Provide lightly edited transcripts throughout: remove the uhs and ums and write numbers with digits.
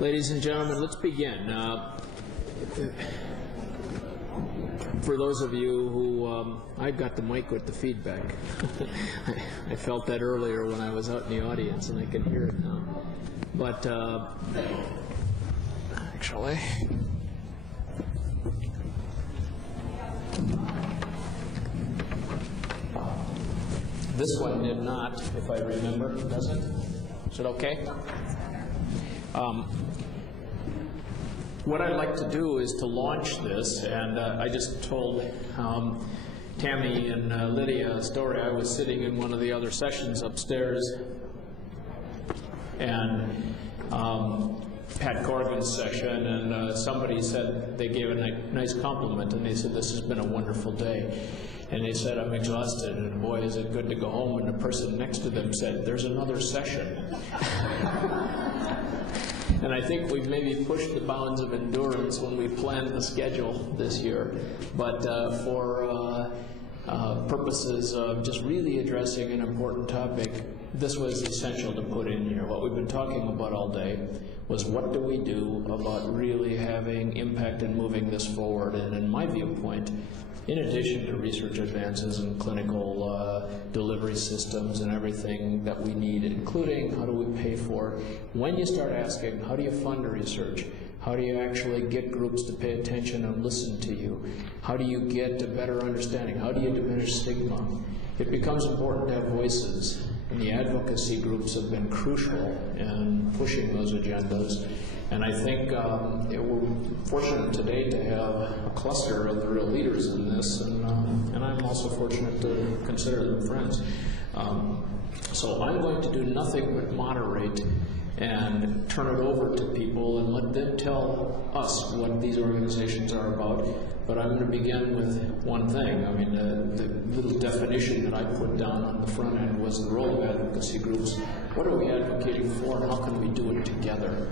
Ladies and gentlemen, let's begin. For those of you who, I've got the mic with the feedback. I felt that earlier when I was out in the audience, and I can hear it now. But actually, this one did not, if I remember, does it? Is it okay? What I'd like to do is to launch this, and I just told Tammi and Lydia a story. I was sitting in one of the other sessions upstairs, and Pat Corrigan's session, and somebody said, they gave a nice compliment, and they said, "This has been a wonderful day." And they said, "I'm exhausted," and boy, is it good to go home. And the person next to them said, "There's another session." And I think we've maybe pushed the bounds of endurance when we planned the schedule this year. But for purposes of just really addressing an important topic, this was essential to put in here. What we've been talking about all day was what do we do about really having impact and moving this forward. And in my viewpoint, in addition to research advances in clinical delivery systems and everything that we need, including how do we pay for it, when you start asking, how do you fund research? How do you actually get groups to pay attention and listen to you? How do you get a better understanding? How do you diminish stigma? It becomes important to have voices, and the advocacy groups have been crucial in pushing those agendas. And I think we're fortunate today to have a cluster of the real leaders in this, and I'm also fortunate to consider them friends. So I'm going to do nothing but moderate and turn it over to people and let them tell us what these organizations are about. But I'm going to begin with one thing. I mean, the little definition that I put down on the front end was the role of advocacy groups. What are we advocating for, and how can we do it together?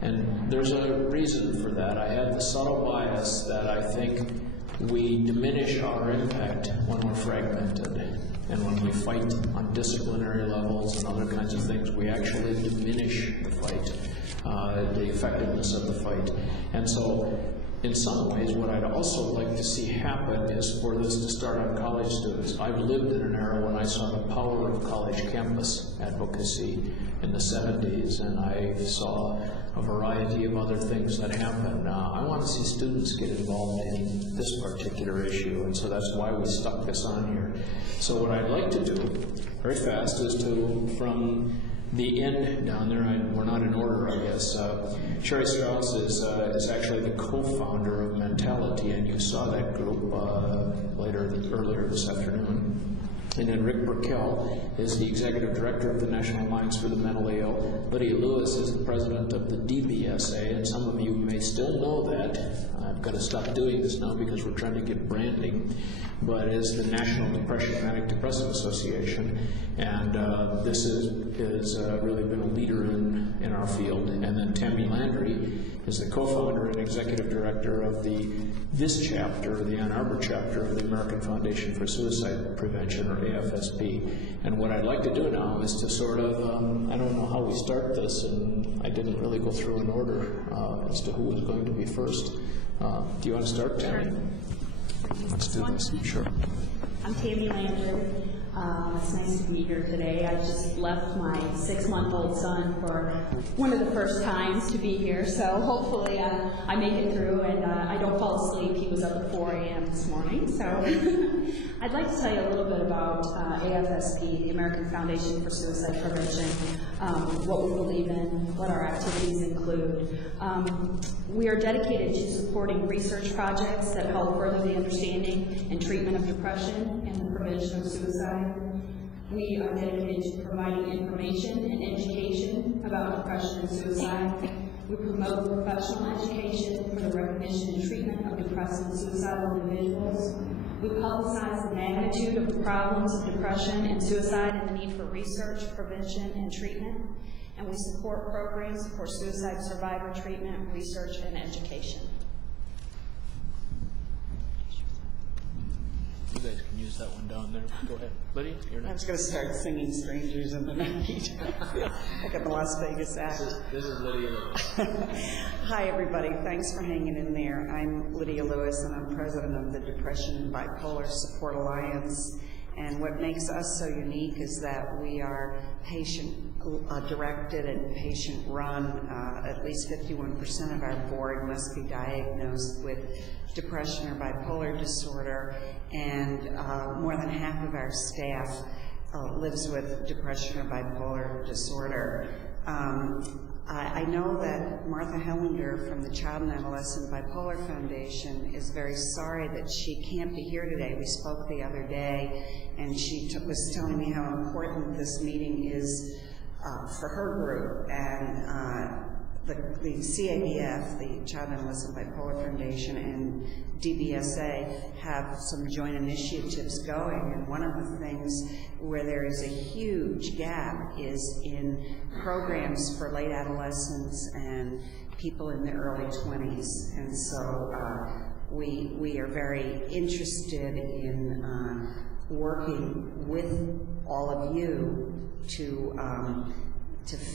And there's a reason for that. I have the subtle bias that I think we diminish our impact when we're fragmented. And when we fight on disciplinary levels and other kinds of things, we actually diminish the fight, the effectiveness of the fight. And so, in some ways, what I'd also like to see happen is for this to start on college students. I've lived in an era when I saw the power of college campus advocacy in the 70s, and I saw a variety of other things that happen. I want to see students get involved in this particular issue, and so that's why we stuck this on here. So what I'd like to do, very fast, is to, from the end down there, we're not in order, I guess. Shari Strauss is actually the co-founder of Mentality, and you saw that group earlier this afternoon. And then Rick Birkel is the executive director of the National Alliance for the Mentally Ill. Lydia Lewis is the president of the DBSA, and some of you may still know that. I've got to stop doing this now because we're trying to get branding, but it's the National Depression Manic Depressive Association, and this is really been a leader in our field. And then Tammi Landry is the co-founder and executive director of this chapter, the Ann Arbor chapter of the American Foundation for Suicide Prevention, or AFSP. And what I'd like to do now is to sort of, I don't know how we start this, and I didn't really go through an order as to who was going to be first. Do you want to start, Tammi? Sure. Let's do this. Sure. I'm Tammi Landry. It's nice to be here today. I just left my 6-month-old son for one of the first times to be here, so hopefully I make it through and I don't fall asleep. He was up at 4 a.m. this morning, so I'd like to tell you a little bit about AFSP, the American Foundation for Suicide Prevention, what we believe in, what our activities include. We are dedicated to supporting research projects that help further the understanding and treatment of depression and the prevention of suicide. We are dedicated to providing information and education about depression and suicide. We promote professional education for the recognition and treatment of depressed and suicidal individuals. We publicize the magnitude of the problems of depression and suicide and the need for research, prevention, and treatment. And we support programs for suicide survivor treatment, research, and education. You guys can use use that one down there. Go ahead. Lydia, you're I was next. going to start singing Strangers in the Night. Like at the Las Vegas act. This is Lydia. Hi, everybody. Thanks for hanging in there. I'm Lydia Lewis, and I'm president of the Depression and Bipolar Support Alliance. And what makes us so unique is that we are patient-directed and patient-run. At least 51% of our board must be diagnosed with depression or bipolar disorder, and more than half of our staff lives with depression or bipolar disorder. I know that Martha Hellander from the Child and Adolescent Bipolar Foundation is very sorry that she can't be here today. We spoke the other day, and she was telling me how important this meeting is for her group. And the CABF, the Child and Adolescent Bipolar Foundation, and DBSA have some joint initiatives going, and one of the things where there is a huge gap is in programs for late adolescents and people in the early 20s. And so we are very interested in working with all of you to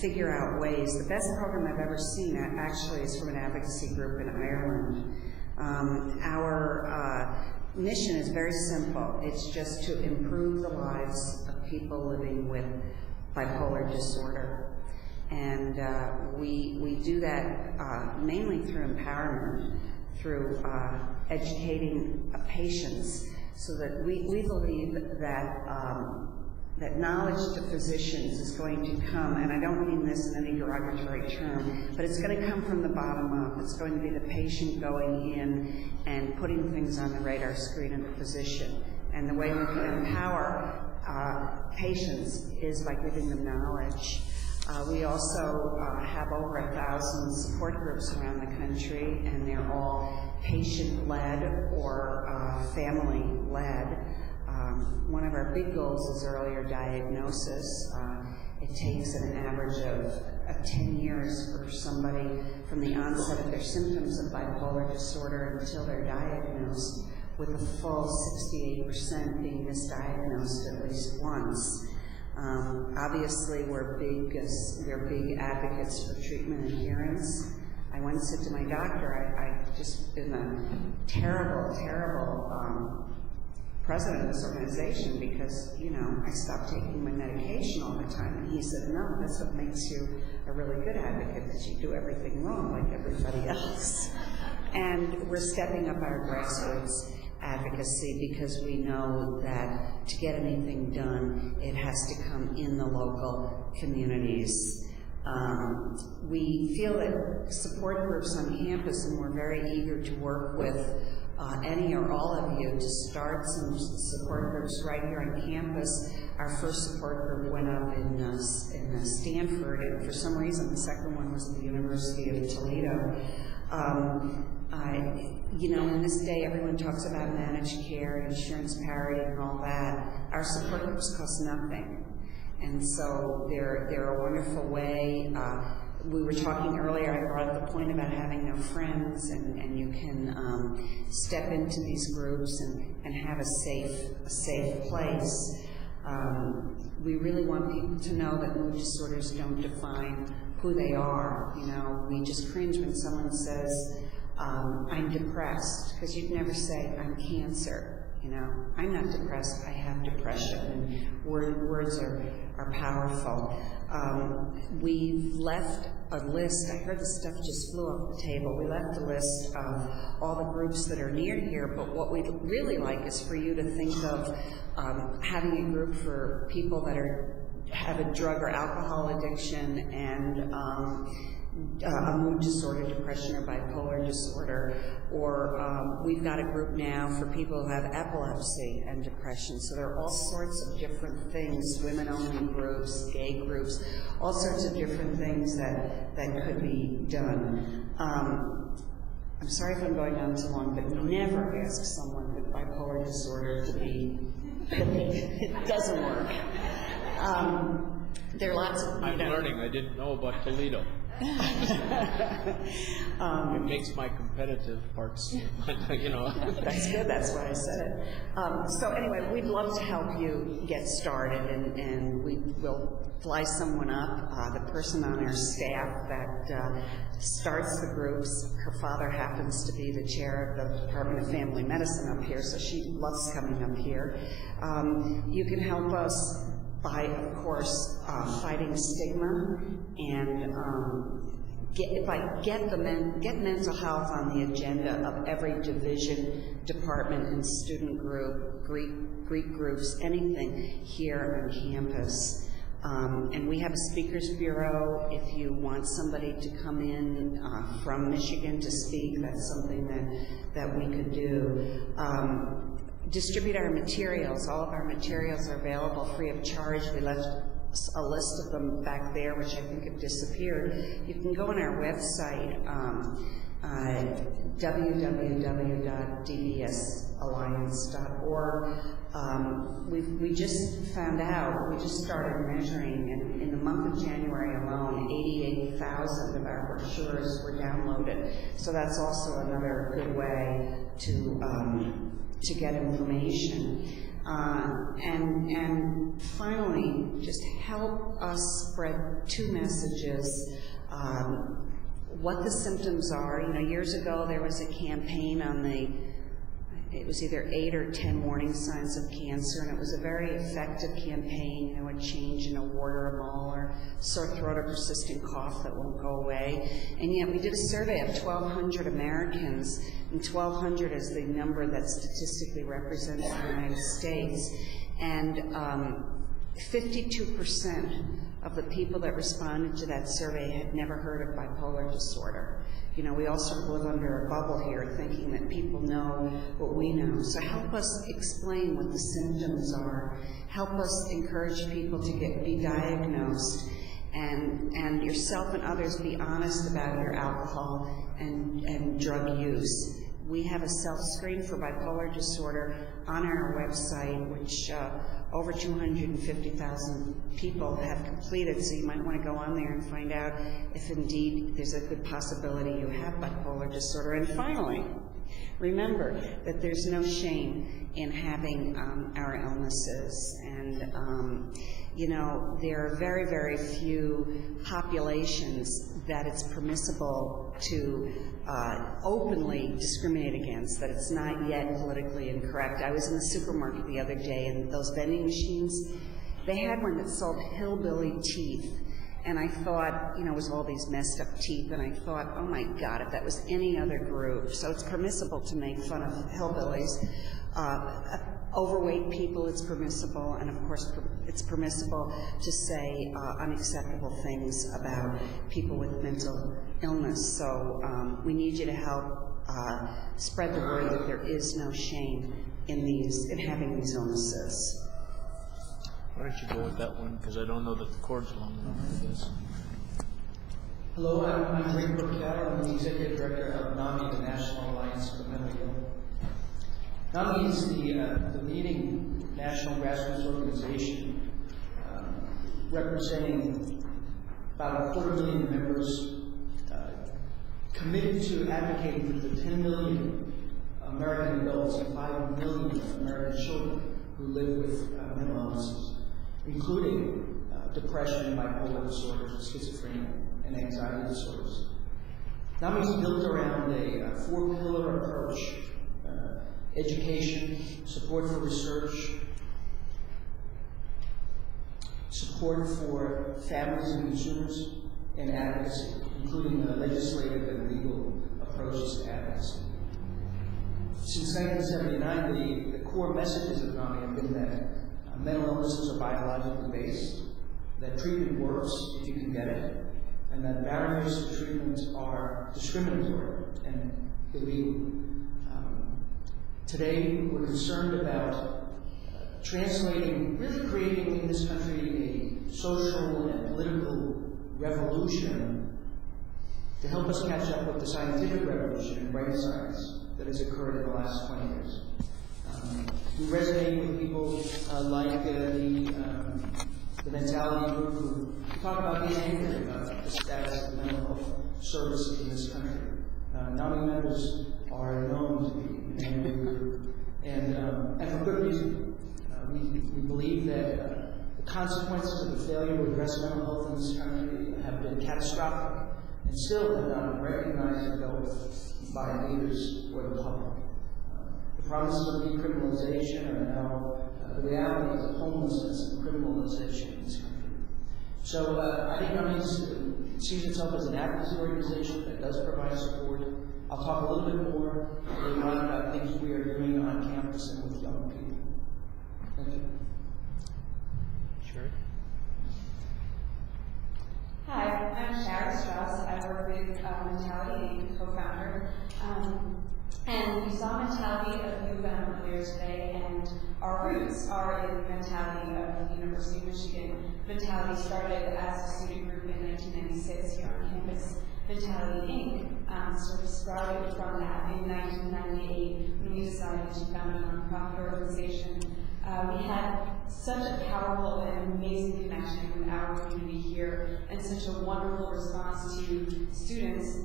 figure out ways. The best program I've ever seen actually is from an advocacy group in Ireland. Our mission is very simple. It's just to improve the lives of people living with bipolar disorder. And we do that mainly through empowerment, through educating patients, so that we believe that knowledge to physicians is going to come, and I don't mean this in any derogatory term, but it's going to come from the bottom up. It's going to be the patient going in and putting things on the radar screen of the physician. And the way we can empower patients is by giving them knowledge. We also have over 1,000 support groups around the country, and they're all patient-led or family-led. One of our big goals is earlier diagnosis. It takes an average of 10 years for somebody from the onset of their symptoms of bipolar disorder until they're diagnosed, with a full 68% being misdiagnosed at least once. Obviously, we're big advocates for treatment adherence. I once said to my doctor, I've just been a terrible president of this organization because, I stopped taking my medication all the time. And he said, no, that's what makes you a really good advocate, because you do everything wrong like everybody else. And we're stepping up our grassroots advocacy because we know that to get anything done, it has to come in the local communities. We feel that support groups on campus, and we're very eager to work with any or all of you to start some support groups right here on campus. Our first support group went up in Stanford, and for some reason the second one was at the University of Toledo. In this day, everyone talks about managed care, insurance parity, and all that. Our support groups cost nothing, and so they're a wonderful way. We were talking earlier, I brought up the point about having no friends, and you can step into these groups and have a safe place. We really want people to know that mood disorders don't define who they are. We just cringe when someone says, I'm depressed, because you'd never say, I'm cancer. I'm not depressed, I have depression, and words are powerful. We've left a list. I heard the stuff just flew off the table. We left a list of all the groups that are near here, but what we'd really like is for you to think of having a group for people that have a drug or alcohol addiction and a mood disorder, depression, or bipolar disorder, or we've got a group now for people who have epilepsy and depression. So there are all sorts of different things, women-only groups, gay groups, all sorts of different things that could be done. I'm sorry if I'm going on too long, but never ask someone with bipolar disorder to be, it doesn't work. There are lots of... I'm learning. I didn't know about Toledo. It makes my competitive parts, you know. Yeah, that's good, that's why I said it. So anyway, we'd love to help you get started, and we will fly someone up. The person on our staff that starts the groups, her father happens to be the chair of the Department of Family Medicine up here, so she loves coming up here. You can help us by, of course, fighting stigma and get mental health on the agenda of every division, department, and student group, Greek groups, anything here on campus. And we have a speakers bureau. If you want somebody to come in from Michigan to speak, that's something that we could do. Distribute our materials. All of our materials are available free of charge. We left a list of them back there, which I think have disappeared. You can go on our website, www.dbsalliance.org. We just found out, we just started measuring, and in the month of January alone, 88,000 of our brochures were downloaded. So that's also another good way to get information. And finally, just help us spread two messages. What the symptoms are. You know, years ago there was a campaign on it was either 8 or 10 warning signs of cancer, and it was a very effective campaign, you know, a change in a wart or a mole or sore throat or persistent cough that won't go away. And yet we did a survey of 1,200 Americans, and 1,200 is the number that statistically represents the United States. And 52% of the people that responded to that survey had never heard of bipolar disorder. You know, we all sort of live under a bubble here thinking that people know what we know. So help us explain what the symptoms are. Help us encourage people to be diagnosed, and yourself and others be honest about your alcohol and drug use. We have a self-screen for bipolar disorder on our website, which over 250,000 people have completed, so you might want to go on there and find out if indeed there's a good possibility you have bipolar disorder. And finally, remember that there's no shame in having our illnesses. And, you know, there are very, very few populations that it's permissible to openly discriminate against, that it's not yet politically incorrect. I was in the supermarket the other day, and those vending machines, they had one that sold hillbilly teeth. And I thought, you know, it was all these messed up teeth, and I thought, oh my God, if that was any other group. So it's permissible to make fun of hillbillies. Overweight people, it's permissible, and of course it's permissible to say unacceptable things about people with mental illness. So we need you to help spread the word that there is no shame in having these illnesses. Why don't you go with that one, because I don't know that the chord's long enough for this. Hello, I'm Birkel. I'm the Executive Director of NAMI, the National Alliance for the Mentally Ill. NAMI is the leading national grassroots organization representing about 250,000 members committed to advocating for the 10 million American adults and 5 million American children who live with mental illnesses, including depression, bipolar disorders, schizophrenia, and anxiety disorders. NAMI is built around a 4-pillar approach: education, support for research, support for families and consumers, and advocacy, including legislative and legal approaches to advocacy. Since 1979, the core messages of NAMI have been that mental illnesses are biologically based, that treatment works if you can get it, and that barriers to treatment are discriminatory and illegal. Today, we're concerned about really creating in this country a social and political revolution to help us catch up with the scientific revolution in brain science that has occurred in the last 20 years. We resonate with people like the mentality group who talk about being angry about the status of mental founding members are known to be, and for good reason. We believe that the consequences of the failure to address mental health in this country have been catastrophic and still have not been recognized and dealt with by leaders or the public. The promises of decriminalization are now the reality of homelessness and criminalization in this country. So I think Armies sees itself as an advocacy organization that does provide support. I'll talk a little bit more later on about things we are doing on campus and with young people. Thank you. Shari? Hi, I'm Shari Strauss. I work with Mentality Inc., co-founder. And we saw Mentality of U of M earlier today, and our roots are in Mentality of the University of Michigan. Mentality started as a student group in 1996 here on campus. Mentality Inc. Sort of sprouted from that in 1998 when we decided to found a nonprofit organization. We had such a powerful and amazing connection with our community here, and such a wonderful response to students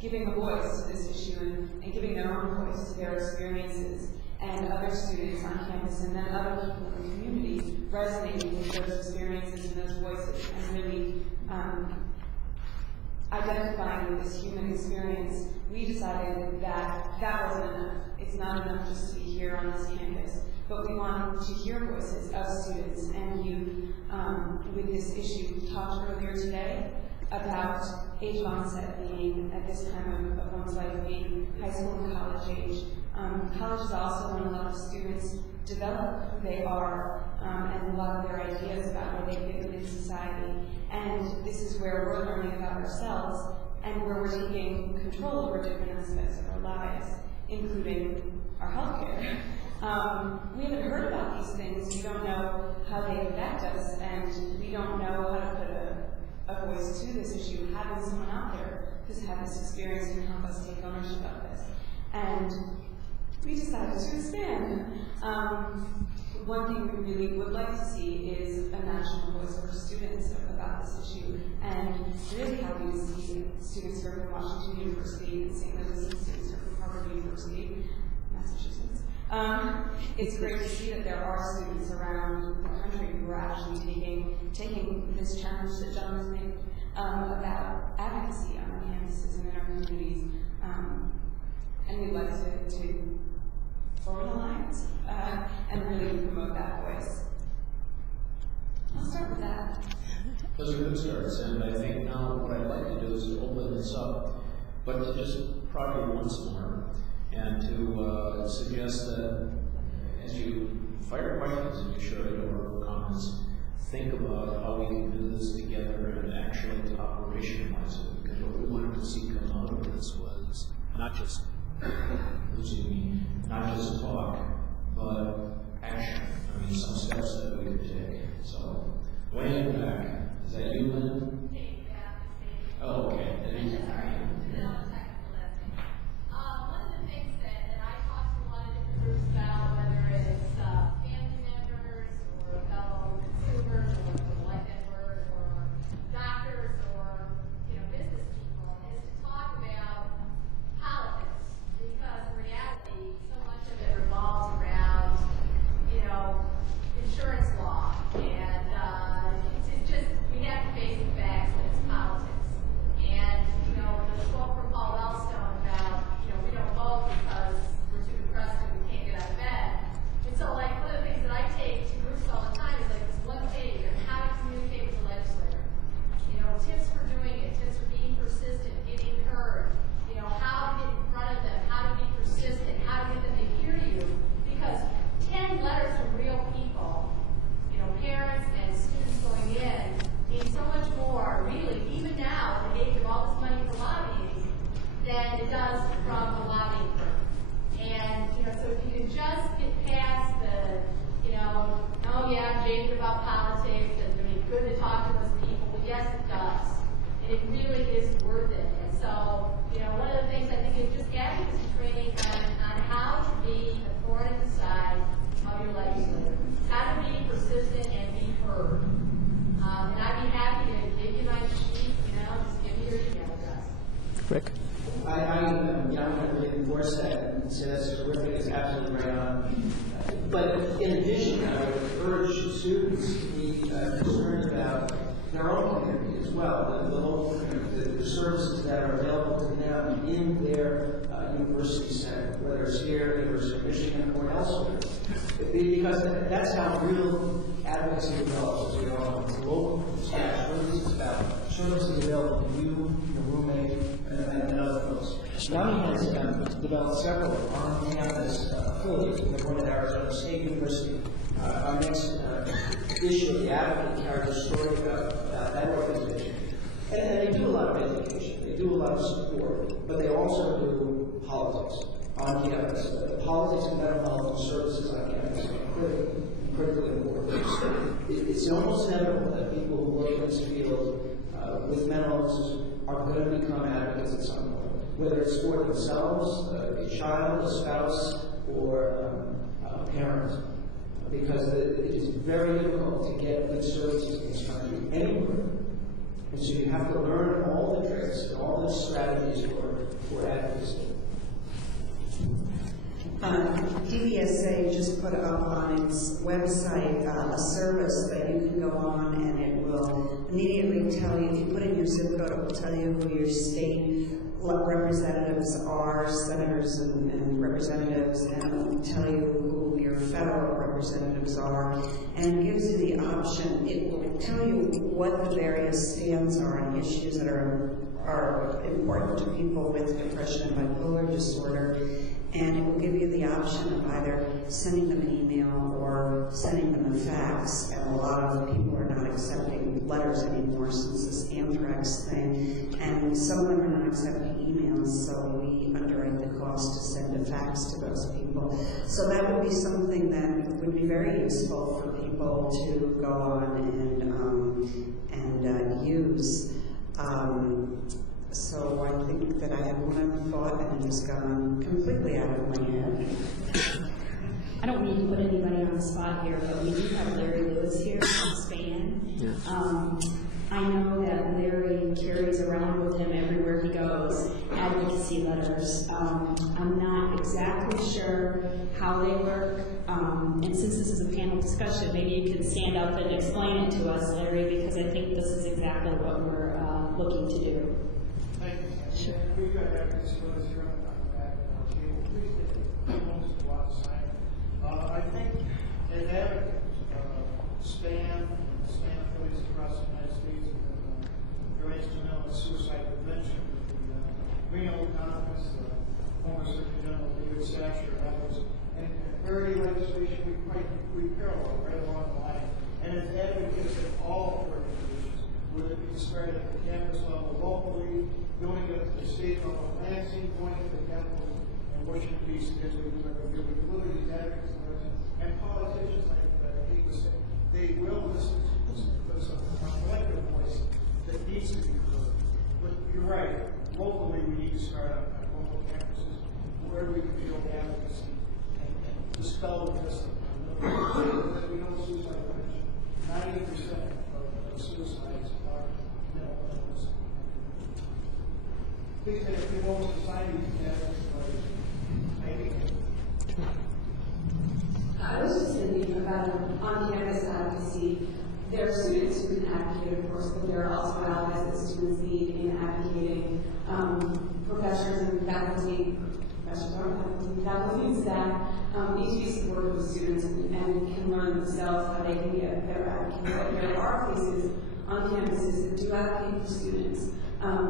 giving a voice to this issue and giving their own voice to their experiences, and other students on campus and then other people in the community resonating with those experiences and those voices, and really identifying with this human experience. We decided that that wasn't enough. It's not enough just to be here on this campus, but we want to hear voices of students. And you, with this issue, talked earlier today about age of onset being, at this time of one's life, being high school and college age. College is also when a lot of students develop who they are and a lot of their ideas about where they fit within society. And this is where we're learning about ourselves and where we're taking control over different aspects of our lives, including our healthcare. We haven't heard about these things. We don't know how they affect us, and we don't know how to put a voice to this issue. Having someone out there who's had this experience can help us take ownership of this. And we decided to expand. One thing we really would like to see is a national voice for students about this issue, and really happy to see students here from Washington University and St. Louis, and students here from Harvard University, Massachusetts. It's great to see that there are students around the country who are actually taking this challenge that John was making about advocacy on our campuses and in our communities, and we'd like to form an alliance and really promote that voice. I'll start with that. Those are good starts, and I think now what I'd like to do is to open this up, but to just prod you once more, and to suggest that as you fire questions, and you should, or comments, think about how we can do this together and actually operationalize it, because what we wanted to see come out of this was not just not just talk, but action. I mean, some steps that we could take. So, way in the back. Is that you, Lynn? Oh, okay. One of the things that I talk to a lot of different groups about, whether it's family members or fellow consumers or like that word, or doctors or business people, is to talk about politics, because in reality, so much of it revolves around insurance law, and it's just, we have to face the facts that it's politics. And the quote from Paul Wellstone about we don't vote because we're too depressed and we can't get out of bed. And so one of the things that I take to groups all the time is this one page on how to communicate with the legislator. Tips for doing it, tips for being persistent, getting heard. How to get in front of them, how to be persistent, how to get them to hear you. Because 10 letters from real people, parents and students going in, mean so much more, really, even now, in the age of all this money for lobbying, than it does from a lobbying firm. And, so if you can just get past the, oh yeah, I'm jaded about politics, and good to talk to those people, but yes, it does. And it really is worth it. And so, one of the things I think is just advocacy training on how to be the thorn in the side of your legislator. How to be persistent and be heard. And I'd be happy to give you my sheet, just give me your email address. Rick? I addition, I would urge students to be concerned about their own community as well, the local community, the services that are available to them in their university center, whether it's here, University of Michigan, or elsewhere. Because that's how real advocacy develops, as we all know. It's local, it's services about services available to you, your roommate, and other folks. Tammi has developed several on-campus affiliates with one at Arizona State University. Our next issue of the Advocate carries a story about that organization. And they do a lot of education, they do a lot of support, but they also do politics on campus. Politics and mental health and services on campus are critically important. It's almost inevitable that people who work in this field with mental illnesses are going to become advocates at some point, whether it's for themselves, a child, a spouse, or a parent. Because it is very difficult to get good services in this country anywhere. And so you have to learn all the tricks and all the strategies for advocacy. DVSA just put up on its website a service that you can go on and it will immediately tell you, if you put in your zip code, it will tell you who your state representatives are, senators and representatives, and it will tell you who your federal representatives are, and it gives you the option, it will tell you what the various stands are on issues that are important to people with depression and bipolar disorder, and it will give you the option of either sending them an email or sending them a fax, and a lot of people are not accepting letters anymore since this anthrax thing, and some of them are not accepting emails, so we underwrite the cost to send a fax to those people. So that would be something that would be very useful for people to go on and use. So I think that I have one thought and it's gone completely out of my head. I don't mean to put anybody on the spot here, but we do have Larry Lewis here from SPAN. Yes. I know that Larry carries around with him everywhere he goes advocacy letters. I'm not exactly sure how they work, and since this is a panel discussion, maybe you can stand up and explain it to us, Larry, because I think this is exactly what we're looking to do. Thank you. Sure. We've got advocacy letters here on the back of our table. Please take a few moments to go out and sign it. I think as advocates, SPAN affiliates across the United States have been very instrumental in suicide prevention. The Reno Conference, the former Surgeon General David Satcher, and others, and parity legislation we parallel right along the line. And as advocates of all organizations, whether it be started at the campus level locally, doing it at the state level, Lansing, going to the capital, and Washington, D.C., as we do every year, we deliver these advocates and politicians like he was saying, they will listen to us because of a collective voice that needs to be heard. But you're right, locally we need to start on local campuses where we can build advocacy and dispel the myth that we know suicide prevention. 90% of suicides are mental illness. Please take a few moments to sign these advocacy letters. Thank you. I was just thinking about on-campus advocacy. There are students who can advocate, of course, but there are also allies that students need in advocating. Professors and faculty and staff need to be supportive of students and can learn themselves how they can get better advocates. But there are places on campuses that do advocate for students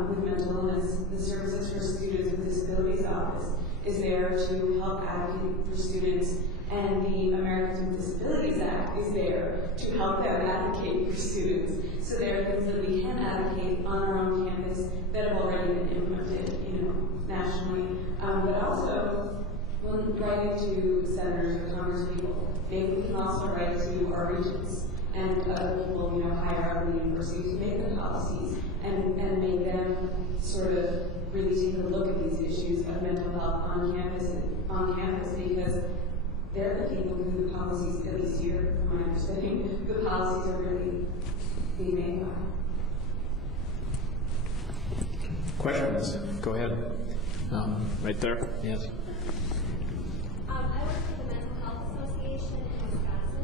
with mental illness. The Services for Students with Disabilities Office is there to help advocate for students, and the Americans with Disabilities Act is there to help them advocate for students. So there are things that we can advocate on our own campus that have already been implemented, nationally, but also when writing to senators or congresspeople, maybe we can also write to our regents and other people, higher up in the university to make the policies and make them sort of really take a look at these issues of mental health on campus because they're the people who the policies, at least here, from my understanding, the policies are really being made by. Questions? Go ahead. Right there. Yes. I work for the Mental Health Association in Wisconsin,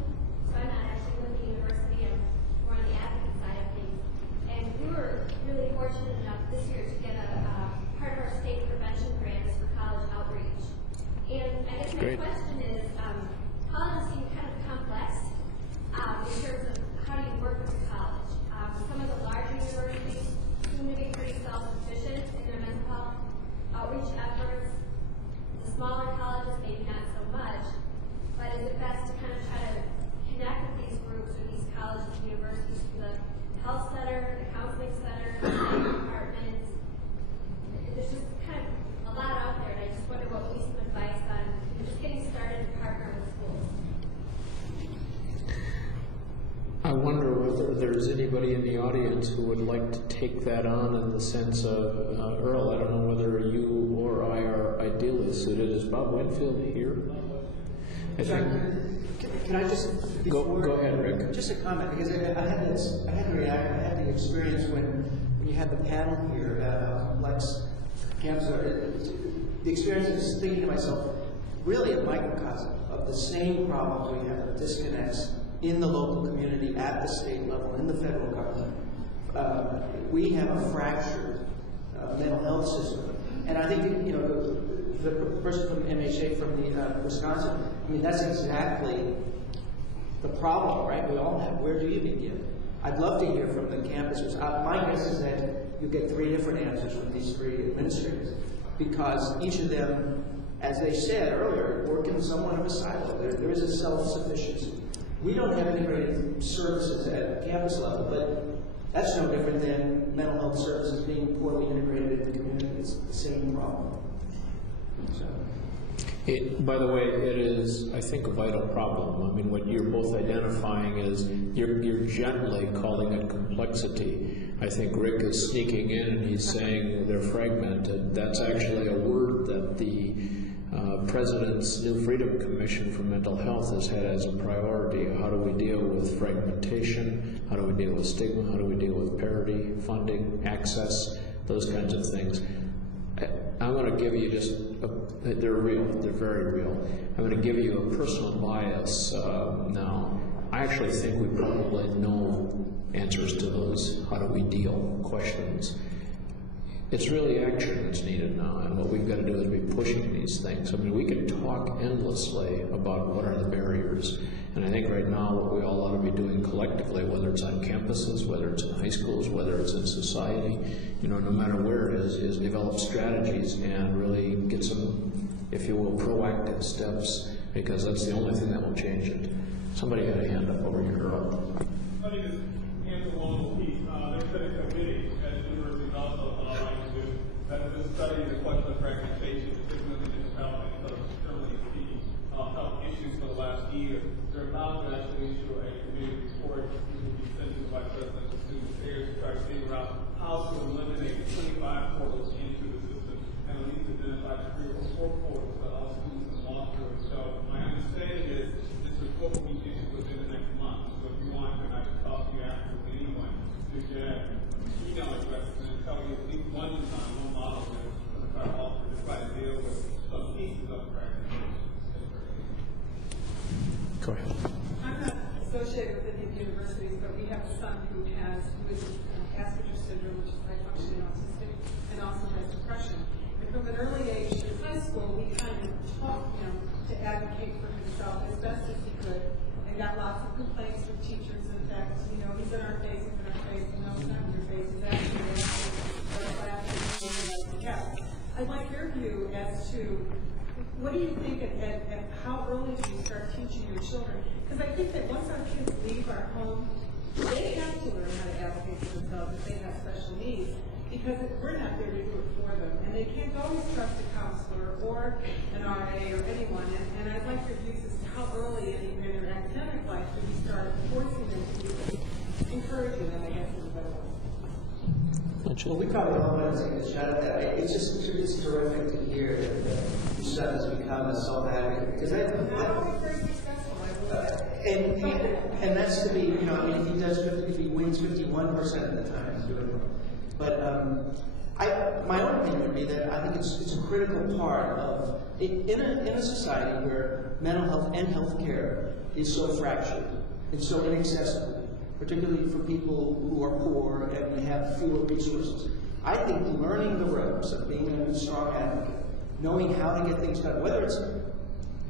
I wonder whether there's anybody in the audience who would like to take that on in the sense of, Earl, I don't know whether you or I are ideally suited. Is Bob Winfield here? Can I just go ahead, Rick. Just a comment, because I had the experience when you had the panel here at Lex Campus. The experience is thinking to myself, really a microcosm of the same problems we have of disconnects in the local community, at the state level, in the federal government. We have a fractured mental health system, and I think the person from MHA from the Wisconsin. I mean, that's exactly the problem, right? We all have. Where do you begin? I'd love to hear from the campuses. My guess is that you get 3 different answers from these 3 administrators, because each of them, as they said earlier, work in somewhat of a silo. There is a self-sufficiency. We don't have integrated services at the campus level, but that's no different than mental health services being poorly integrated in the community. It's the same problem. So. By the way, it is, I think, a vital problem. I mean, what you're both identifying is you're gently calling it complexity. I think Rick is sneaking in and he's saying they're fragmented. That's actually a word that the President's New Freedom Commission for Mental Health has had as a priority. How do we deal with fragmentation? How do we deal with stigma? How do we deal with parity, funding, access, those kinds of things? I'm going to give you they're real, they're very real. I'm going to give you a personal bias now. I actually think we probably know answers to those how do we deal questions. It's really action that's needed now, and what we've got to do is be pushing these things. I mean, we can talk endlessly about what are the barriers, and I think right now what we all ought to be doing collectively, whether it's on campuses, whether it's in high schools, whether it's in society, no matter where it is develop strategies and really get some, if you will, proactive steps, because that's the only thing that will change it. Somebody had a hand up over here. I think it's answer one little piece. There's been a committee at the university also that has been studying the question of fragmentation, particularly in municipalities that are extremely key health issues for the last year. They're about to actually issue a committee report, which will be sent to the Vice President of Student Affairs to try to figure out how to eliminate 25 portals into the system and at least identify 3 or 4 portals that all students can walk through. So my understanding is this report will be issued within the next month. So if you want, then I can talk to you after with anyone to get email addresses and tell you at least one design, one model that is going to try to offer to try to deal with some pieces of fragmentation. Go ahead. I'm not associated with any of the universities, but we have a son who is Asperger's syndrome, which is high functioning autistic, and also has depression. And from an early age in high school, we kind of taught him to advocate for himself as best as he could, and got lots of complaints from teachers. In fact, he's in our face, he's in our face, and no, he's not in your face, he's actually in our class. I'd like your view as to what do you think at how early do you start teaching your children? Because I think that once our kids leave our home, they have to learn how to advocate for themselves if they have special needs, because we're not there to do it for them. And they can't always trust a counselor or an RA or anyone. And I'd like your views as to how early in their academic life do we start forcing them to do this, encouraging them, I guess, is a better word. Well, we probably all want to take a shot at that. It's terrific to hear that your son has become a self-advocate. Because Not always very successful, I will. And that's to be, if he wins 51% of the time, he's doing well. But my own opinion would be that I think it's a critical part of, in a society where mental health and health care is so fractured and so inaccessible, particularly for people who are poor and have fewer resources. I think learning the ropes of being a strong advocate, knowing how to get things done, whether it's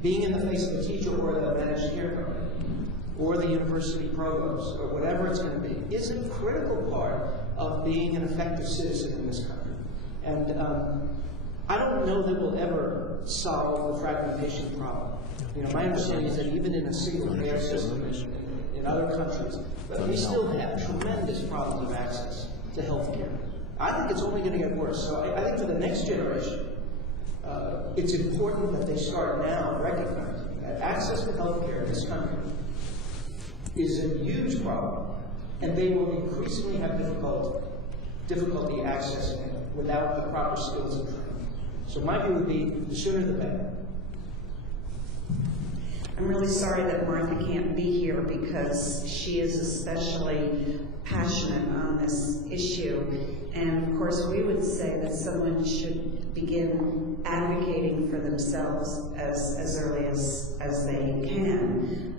being in the face of a teacher or the managed care company, or the university provost, or whatever it's going to be, is a critical part of being an effective citizen in this country. And I don't know that we'll ever solve the fragmentation problem. My understanding is that even in a single payer system in other countries, we still have tremendous problems of access to health care. I think it's only going to get worse. So I think for the next generation, it's important that they start now recognizing that access to health care in this country is a huge problem, and they will increasingly have difficulty accessing it without the proper skills and training. So my view would be the sooner the better. I'm really sorry that Martha can't be here because she is especially passionate on this issue. And of course, we would say that someone should begin advocating for themselves as early as they can.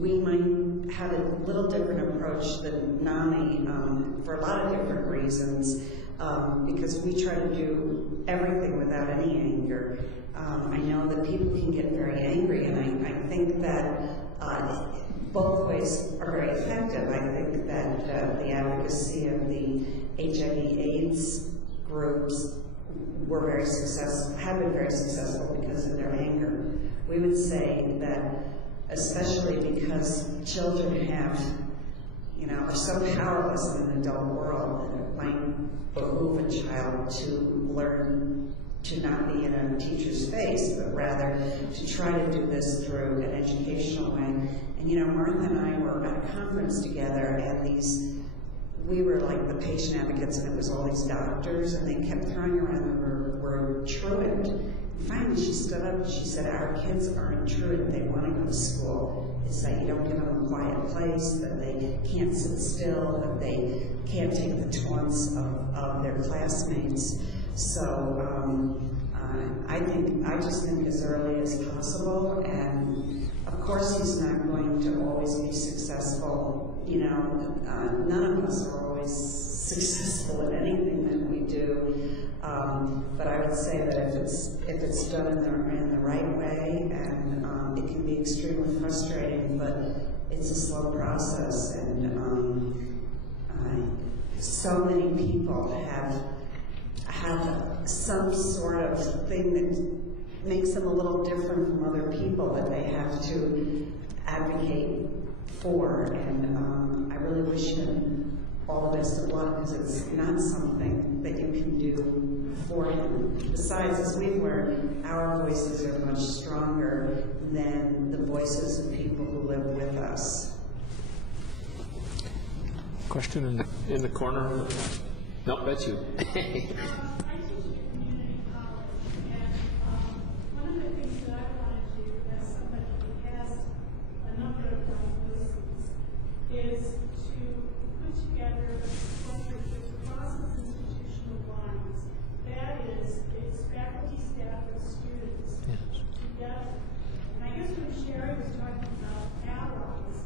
We might have a little different approach than NAMI for a lot of different reasons, because we try to do everything without any anger. I know that people can get very angry, and I think that both ways are very effective. I think that the advocacy of the HIV/AIDS groups were very successful, have been very successful because of their anger. We would say that especially because children have, are so powerless in an adult world, that it might behoove a child to learn to not be in a teacher's face, but rather to try to do this through an educational way. And Martha and I were at a conference together, and we were like the patient advocates, and it was all these doctors, and they kept throwing around the word truant. And finally she stood up and she said, our kids aren't truant, they want to go to school. It's that you don't give them a quiet place, that they can't sit still, that they can't take the taunts of their classmates. So I just think as early as possible, and of course he's not going to always be successful. None of us are always successful at anything that we do. But I would say that if it's done in the right way, and it can be extremely frustrating, but it's a slow process, and so many people have some sort of thing that makes them a little different from other people that they have to advocate for, and I really wish him all the best of luck, because it's not something that you can do for him. Besides, as we've learned, our voices are much stronger than the voices of people who live with us. Question in the corner? No, that's you. I teach at community college, and one of the things that I want to do as somebody who has a number of diagnoses is to put together a structure that crosses institutional lines. That is, it's faculty, staff, and students together. And I guess when Shari was talking about allies,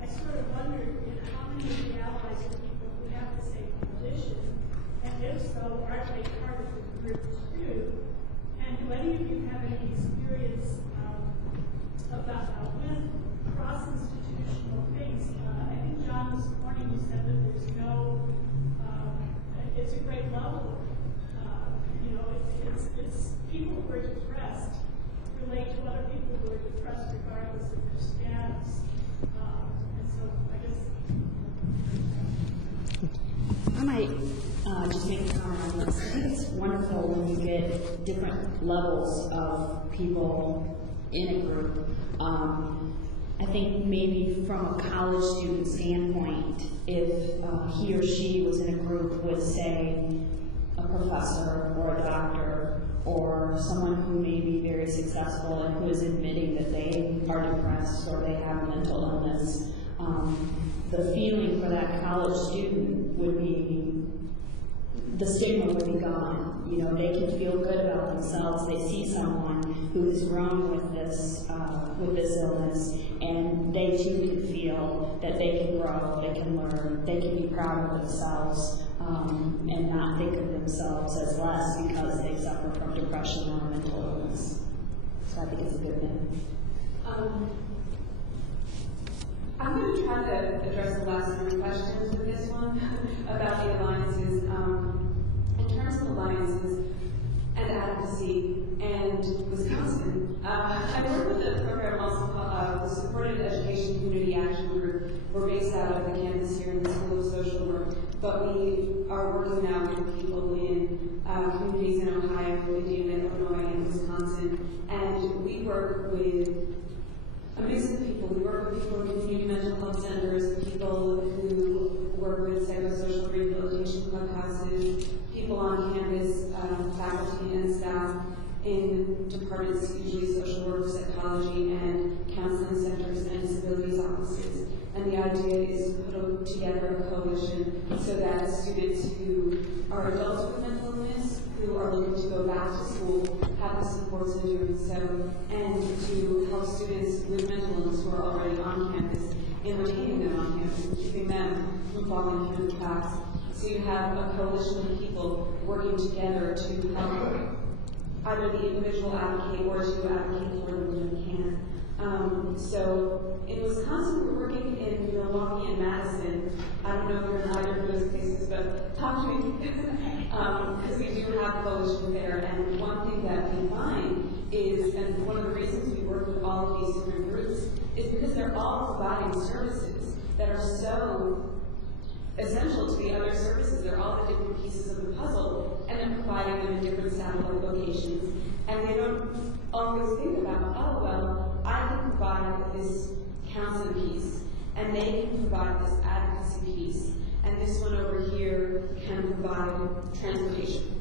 I sort of wondered how many of the allies are people who have the same condition. And if so, are they part of the group too? And do any of you have any experience about with cross-institutional things? I think, John, this morning you said that there's no, it's a great level. It's people who are depressed relate to other people who are depressed regardless of their status. And so I guess... I might just make a comment on this. I think it's wonderful when you get different levels of people in a group. I think maybe from a college student standpoint, if he or she was in a group with, say, a professor or a doctor or someone who may be very successful and who is admitting that they are depressed or they have mental illness, the feeling for that college student would be, the stigma would be gone. They can feel good about themselves. They see someone who is grown with this illness, and they too can feel that they can grow, they can learn, they can be proud of themselves, and not think of themselves as less because they suffer from depression or mental illness. So I think it's a good thing. I'm going to try to address the last three questions with this one about the alliances. In terms of alliances and advocacy and Wisconsin, I work with a program also called the Supported Education Community Action Group. We're based out of the campus here in the School of Social Work, but we are working now with people in communities in Ohio, Indiana, Illinois, and Wisconsin, and we work with a mix of people. We work with people in community mental health centers, people who work with psychosocial rehabilitation clubhouses, people on campus, faculty and staff in departments, usually social work, psychology, and counseling centers and disabilities offices. And the idea is to put together a coalition so that students who are adults with mental illness, who are looking to go back to school, have the supports in doing so, and to help students with mental illness who are already on campus in retaining them on campus and keeping them from falling through the cracks. So you have a coalition of people working together to help either the individual advocate or to advocate for them when they can. So in Wisconsin, we're working in Milwaukee and Madison. I don't know if you're in either of those places, but talk to me, because we do have coalition there. And one thing that we find is, and one of the reasons we work with all of these different groups, is because they're all providing services that are so essential to the other services. They're all the different pieces of the puzzle, and then providing them in different satellite locations. And they don't always think about, oh, well, I can provide this counseling piece, and they can provide this advocacy piece, and this one over here can provide transportation.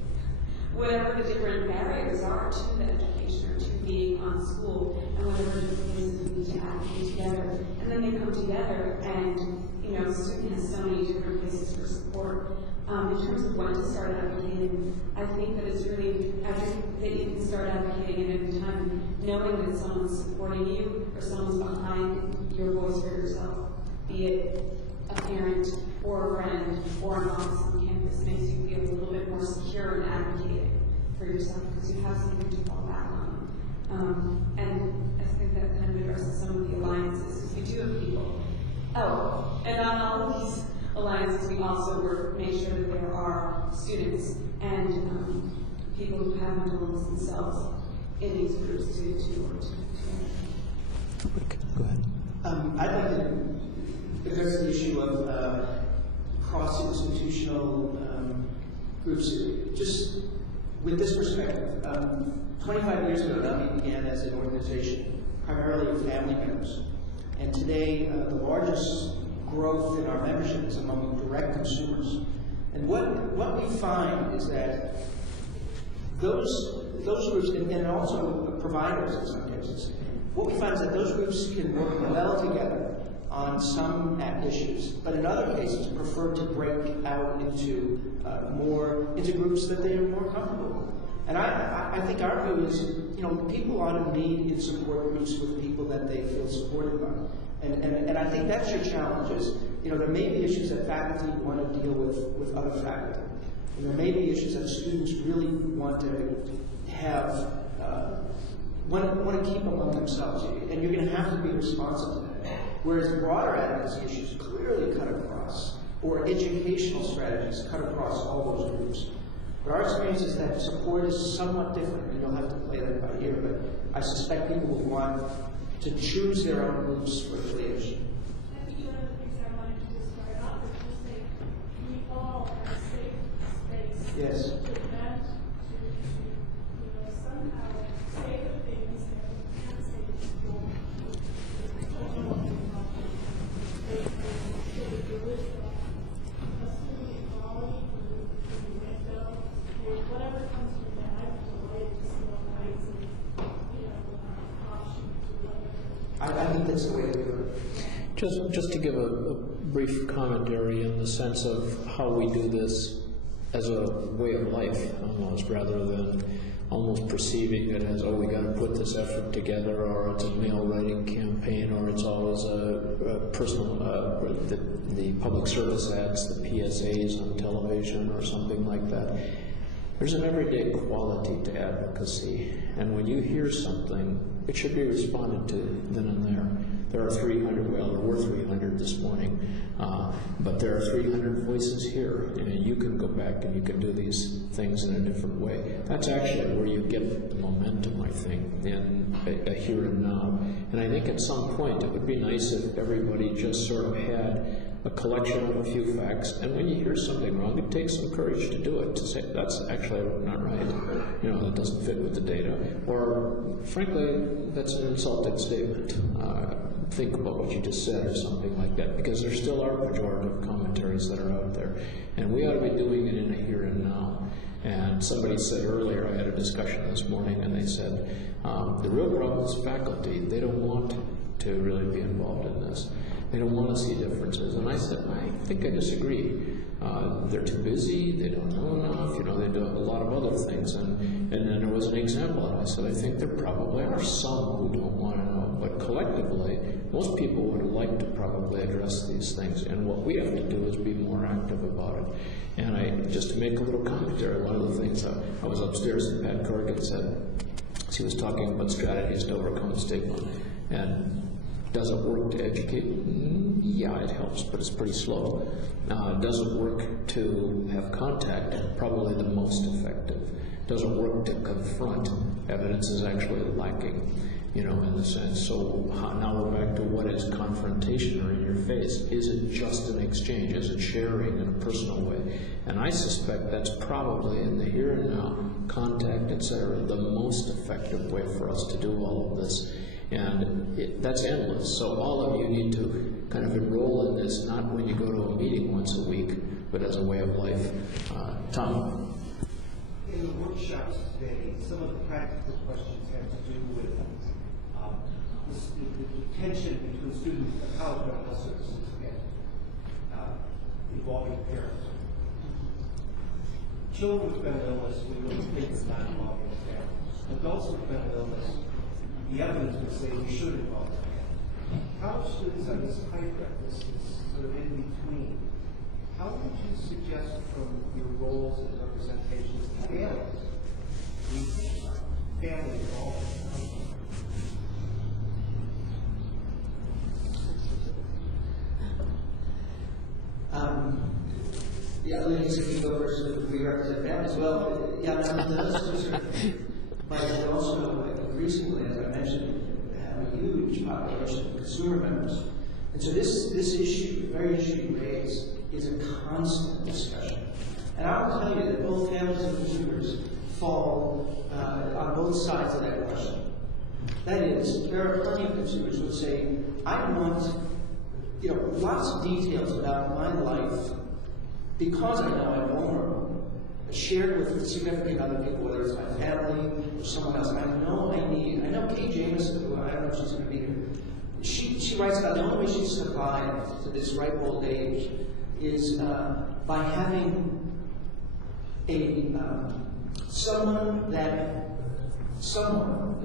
Whatever the different barriers are to the education or to being on school, and whatever the places we need to advocate together. And then they come together, and the student has so many different places for support. In terms of when to start advocating, I think that it's really, I think that you can start advocating at any time, knowing that someone's supporting you or someone's behind your voice for yourself, be it a parent or a friend or an office on campus, makes you feel a little bit more secure in advocating for yourself because you have something to fall back on. And I think that kind of addresses some of the alliances, because we do have people. Oh, and on all of these alliances, we also make sure that there are students and people who have mental illness themselves in these groups to work together. Go ahead. I'd like to address the issue of cross-institutional groups. Just with this perspective, 25 years ago, NAMI began as an organization primarily of family members. And today, the largest growth in our membership is among direct consumers. And what we find is that those groups, and also providers in some cases, what we find is that those groups can work well together on some issues, but in other cases prefer to break out into groups that they are more comfortable with. And I think our view is, people ought to meet in support groups with people that they feel supported by. And I think that's your challenge is, there may be issues that faculty want to deal with other faculty. And there may be issues that students really want to have, want to keep among themselves. And you're going to have to be responsive to that. Whereas broader advocacy issues clearly cut across, or educational strategies cut across all those groups. But our experience is that support is somewhat different, and you'll have to play that by ear, but I suspect people will want to choose their own groups for affiliation. I think one of the things I wanted to just start off with is say we all have a safe space Yes. to vent, to somehow say the things that we can't say to people. Whatever comes from that, I'm delighted to see all kinds of, options to whatever. I think that's the way to do it. Just to give a brief commentary in the sense of how we do this as a way of life, almost, rather than almost perceiving it as, we got to put this effort together, or it's a mail writing campaign, or it's always a personal, the public service ads, the PSAs on television, or something like that. There's an everyday quality to advocacy, and when you hear something, it should be responded to then and there. There are 300, well, there were 300 this morning, but there are 300 voices here, and you can go back and you can do these things in a different way. That's actually where you get the momentum, I think, in a here and now. And I think at some point it would be nice if everybody just sort of had a collection of a few facts, and when you hear something wrong, it takes some courage to do it, to say, that's actually not right, that doesn't fit with the data, or frankly, that's an insulting statement. Think about what you just said, or something like that, because there still are pejorative commentaries that are out there, and we ought to be doing it in a here and now. And somebody said earlier, I had a discussion this morning, and they said, the real problem is faculty. They don't want to really be involved in this. They don't want to see differences. And I said, I think I disagree. They're too busy, they don't know enough, they do a lot of other things. And then there was an example, and I said, I think there probably are some who don't want to know, but collectively, most people would like to probably address these things. And what we have to do is be more active about it. And just to make a little commentary, one of the things, I was upstairs and Pat Corrigan said, she was talking about strategies to overcome stigma. And does it work to educate? Yeah, it helps, but it's pretty slow. Does it work to have contact? Probably the most effective. Does it work to confront? Evidence is actually lacking, in the sense. So now we're back to what is confrontation or in your face. Is it just an exchange? Is it sharing in a personal way? And I suspect that's probably in the here and now, contact, etc., the most effective way for us to do all of this. And that's endless. So all of you need to kind of enroll in this, not when you go to a meeting once a week, but as a way of life. Tom? In the workshops today, some of the practical questions have to do with the tension between students and college mental health services and involving parents. Children with mental illness, we really think it's not involving the families. Adults with mental illness, the evidence would say we should involve them. College students on this spectrum, this sort of in between, how would you suggest from your roles and representations to family involvement? Lydia said you go first, we represent families. Well, those are, but also increasingly, as I mentioned, have a huge population of consumer members. And so this issue, the very issue you raise, is a constant discussion. And I will tell you that both families and consumers fall on both sides of that question. That is, there are plenty of consumers who would say, I want lots of details about my life because I know I'm vulnerable, shared with significant other people, whether it's my family or someone else. And I know Kay Jameson, who I don't know if she's going to be here, she writes about the only way she's survived to this ripe old age is by having someone that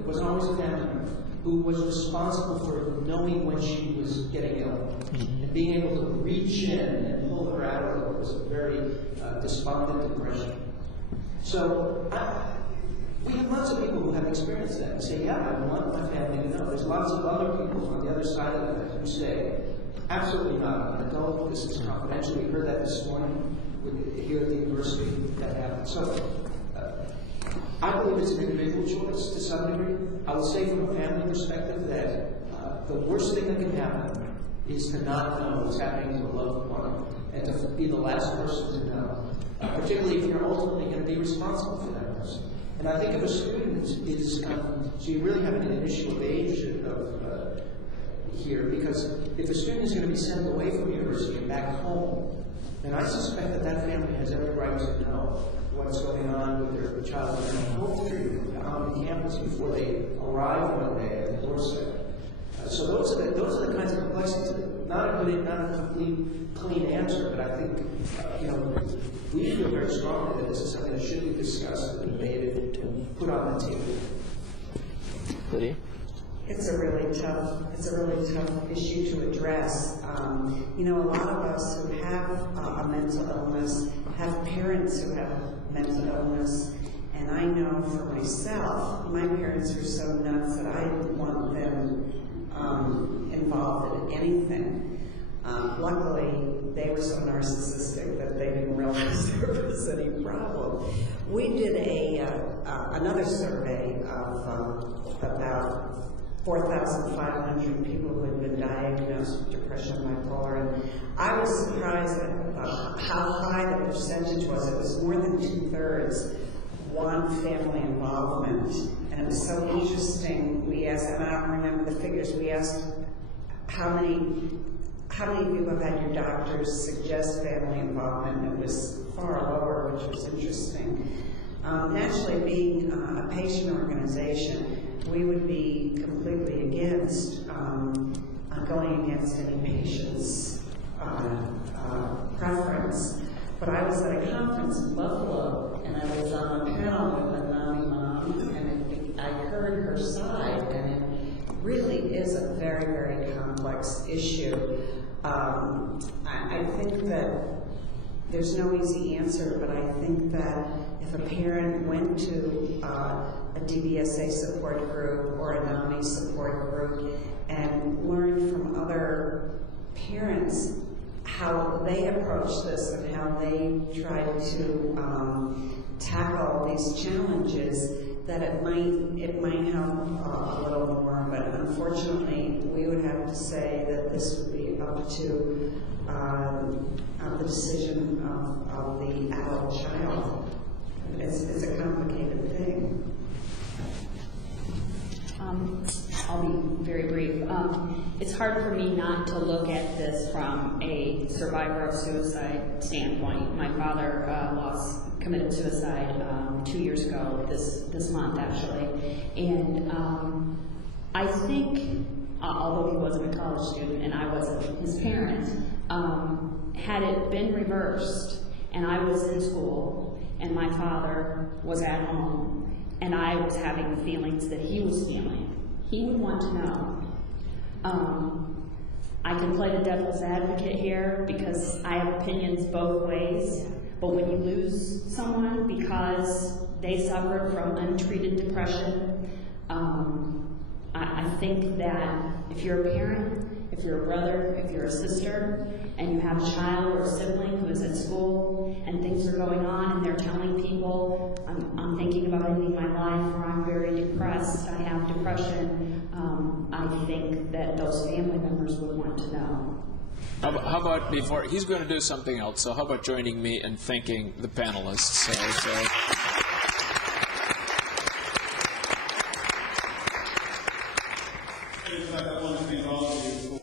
wasn't always a family member, who was responsible for knowing when she was getting ill, and being able to reach in and pull her out of what was a very despondent depression. So we have lots of people who have experienced that and say, yeah, I want my family to know. There's lots of other people on the other side of that who say, absolutely not. An adult, this is confidential. We heard that this morning here at the university that happened. So I believe it's an individual choice to some degree. I would say from a family perspective that the worst thing that can happen is to not know what's happening to a loved one and to be the last person to know, particularly if you're ultimately going to be responsible for that person. And I think if a student is, so you really have an issue of age here, because if a student is going to be sent away from university and back home, then I suspect that that family has every right to know what's going on with their child and hopefully on the campus before they arrive one day at the doorstep. So those are the kinds of complexities. Not a complete clean answer, but I think we feel very strongly that this is something that should be discussed and debated and put on the table. Lydia? It's a really tough issue to address. A lot of us who have a mental illness have parents who have mental illness, and I know for myself, my parents are so nuts that I didn't want them involved in anything. Luckily, they were so narcissistic that they didn't realize there was any problem. We did another survey of about 4,500 people who had been diagnosed with depression and bipolar. And I was surprised at how high the percentage was. It was more than 2/3 one family involvement. And it was so interesting. We asked, and I don't remember the figures, we asked how many people have had your doctors suggest family involvement, and it was far lower, which was interesting. Naturally, being a patient organization, we would be completely against going against any patient's preference. But I was at a conference in Buffalo, and I was on a panel with a NAMI mom, and I heard her side, and it really is a very, very complex issue. I think that there's no easy answer, but I think that if a parent went to a DBSA support group or a NAMI support group and learned from other parents how they approach this and how they try to tackle these challenges, that it might help a little more. But unfortunately, we would have to say that this would be up to the decision of the adult child. It's a complicated thing. I'll be very brief. It's hard for me not to look at this from a survivor of suicide standpoint. My father committed suicide 2 years ago, this month actually, and I think, although he wasn't a college student and I wasn't his parent, had it been reversed and I was in school and my father was at home and I was having the feelings that he was feeling, he would want to know. I can play the devil's advocate here because I have opinions both ways, but when you lose someone because they suffered from untreated depression, I think that if you're a parent, if you're a brother, if you're a sister, and you have a child or a sibling who is at school and things are going on and they're telling people, I'm thinking about ending my life, or I'm very depressed, I have depression, I think that those family members would want to know. How about before, he's going to do something else, so how about joining me in thanking the panelists? I want to thank all of you